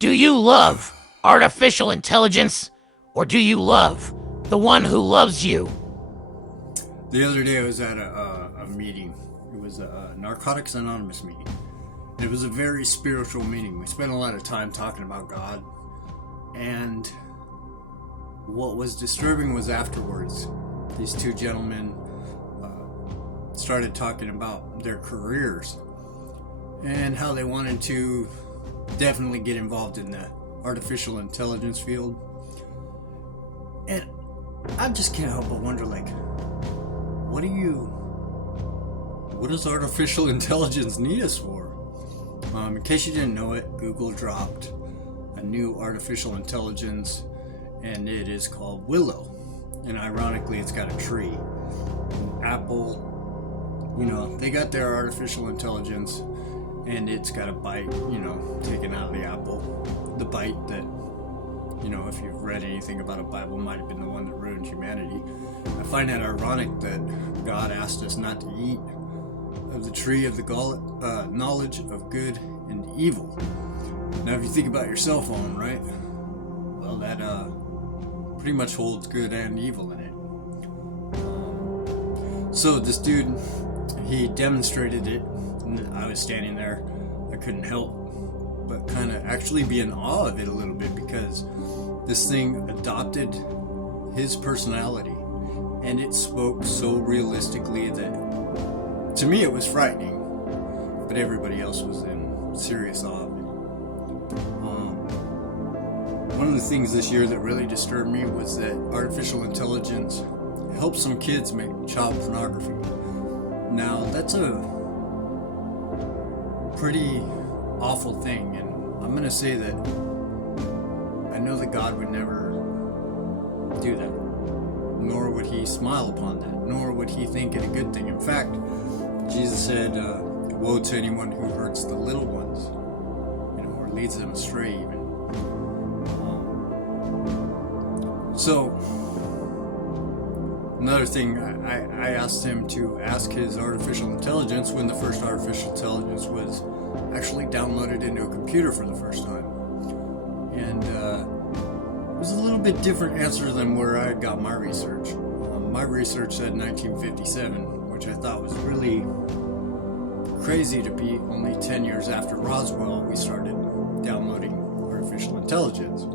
Do you love artificial intelligence, or do you love the one who loves you? The other day I was at a meeting. It was a Narcotics Anonymous meeting. It was a very spiritual meeting. We spent a lot of time talking about God. And what was disturbing was afterwards, these two gentlemen started talking about their careers and how they wanted to definitely get involved in the artificial intelligence field. And I just can't help but wonder, like, what does artificial intelligence need us for? In case you didn't know it, Google dropped a new artificial intelligence, and it is called Willow. And ironically, it's got a tree. Apple, they got their artificial intelligence, and it's got a bite, taken out of the apple. The bite that, if you've read anything about a Bible, might have been the one that ruined humanity. I find that ironic that God asked us not to eat of the tree of the knowledge of good and evil. Now, if you think about your cell phone, right? Well, that pretty much holds good and evil in it. So this dude, he demonstrated it, and I was standing there. I couldn't help but kind of actually be in awe of it a little bit, because this thing adopted his personality, and it spoke so realistically that to me it was frightening, but everybody else was in serious awe of it. One of the things this year that really disturbed me was that artificial intelligence helps some kids make child pornography. Now, that's a pretty awful thing, and I'm going to say that I know that God would never do that, nor would he smile upon that, nor would he think it a good thing. In fact, Jesus said, woe to anyone who hurts the little ones, or leads them astray even. So, another thing, I asked him to ask his artificial intelligence when the first artificial intelligence was actually downloaded into a computer for the first time. And it was a little bit different answer than where I got my research. My research said 1957, which I thought was really crazy to be only 10 years after Roswell we started downloading artificial intelligence.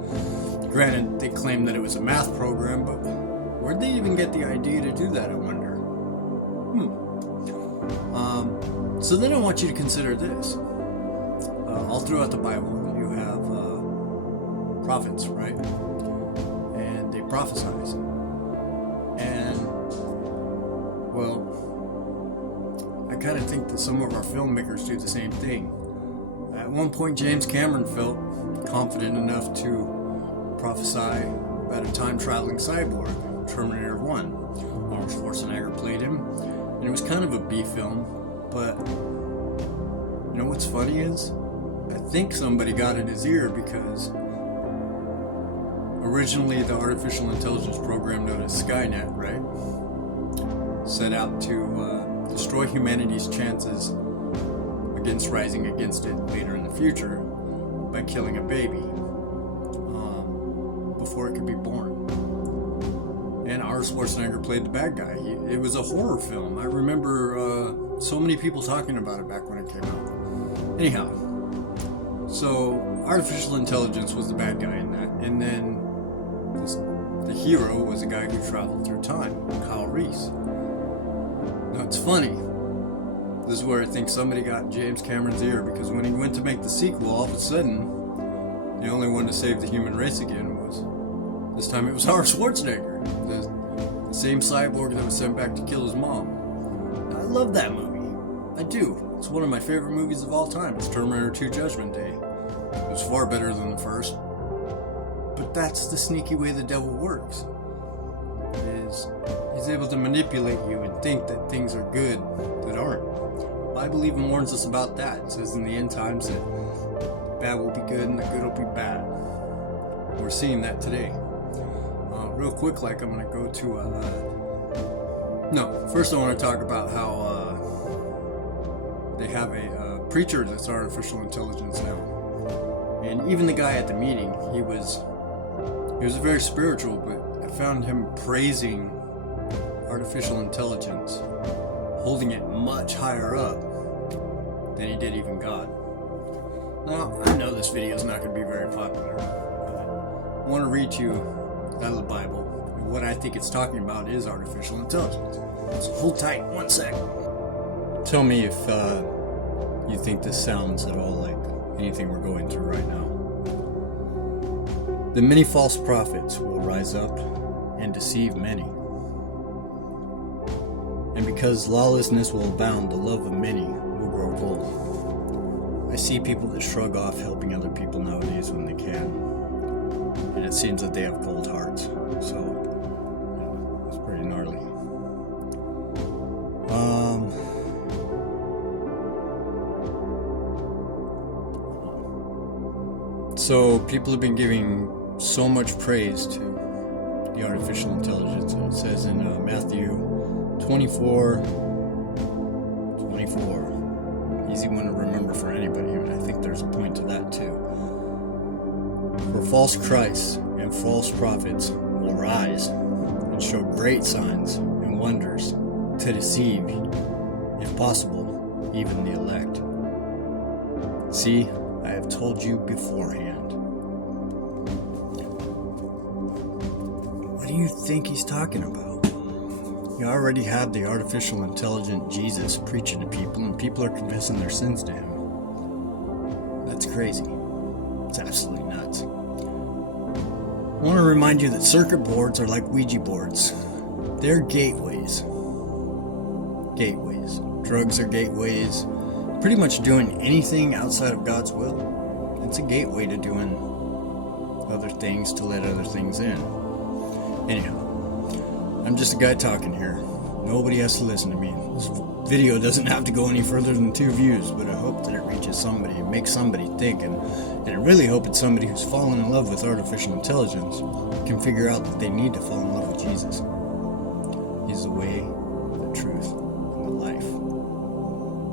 Granted, they claimed that it was a math program, but where'd they even get the idea to do that, I wonder? So then I want you to consider this. All throughout the Bible, you have prophets, right? And they prophesize. And, well, I kind of think that some of our filmmakers do the same thing. At one point, James Cameron felt confident enough to prophesy about a time-traveling cyborg, Terminator 1. Arnold Schwarzenegger played him, and it was kind of a B film, but you know what's funny is, I think somebody got in his ear, because originally the artificial intelligence program known as Skynet, right, set out to destroy humanity's chances against rising against it later in the future by killing a baby before it could be born. And Arnold Schwarzenegger played the bad guy. It was a horror film. I remember so many people talking about it back when it came out. Anyhow, so artificial intelligence was the bad guy in that, and then the hero was a guy who traveled through time, Kyle Reese. Now it's funny. This is where I think somebody got in James Cameron's ear, because when he went to make the sequel, all of a sudden, the only one to save the human race again was, this time it was Arnold Schwarzenegger, the same cyborg that was sent back to kill his mom. Now, I love that movie. I do. It's one of my favorite movies of all time. It's Terminator 2 Judgment Day. It was far better than the first. But that's the sneaky way the devil works. He's able to manipulate you and think that things are good that aren't. The Bible even warns us about that. It says in the end times that the bad will be good and the good will be bad. We're seeing that today. Real quick, I'm going to go to first I want to talk about how they have a preacher that's artificial intelligence now. And even the guy at the meeting, he was very spiritual, but I found him praising artificial intelligence, holding it much higher up than he did even God. Now, I know this video is not going to be very popular, but I want to read to you out of the Bible. And what I think it's talking about is artificial intelligence. So hold tight, 1 sec. Tell me if you think this sounds at all like anything we're going through right now. The many false prophets will rise up and deceive many. And because lawlessness will abound, the love of many will grow cold. I see people that shrug off helping other people nowadays when they can. And it seems that they have cold hearts. So, it's pretty gnarly. So people have been giving so much praise to the artificial intelligence. It says in Matthew 24. Easy one to remember for anybody, and I think there's a point to that too. For false Christs and false prophets will rise and show great signs and wonders to deceive, if possible, even the elect. See, I have told you beforehand. What do you think he's talking about? You already have the artificial intelligent Jesus preaching to people, and people are confessing their sins to him. That's crazy. It's absolutely nuts. I want to remind you that circuit boards are like Ouija boards. They're gateways. Gateways. Drugs are gateways. Pretty much doing anything outside of God's will. It's a gateway to doing other things, to let other things in. Anyhow, I'm just a guy talking here. Nobody has to listen to me. This video doesn't have to go any further than 2 views, but I hope that it reaches somebody and makes somebody think, and I really hope it's somebody who's fallen in love with artificial intelligence can figure out that they need to fall in love with Jesus. He's the way, the truth, and the life.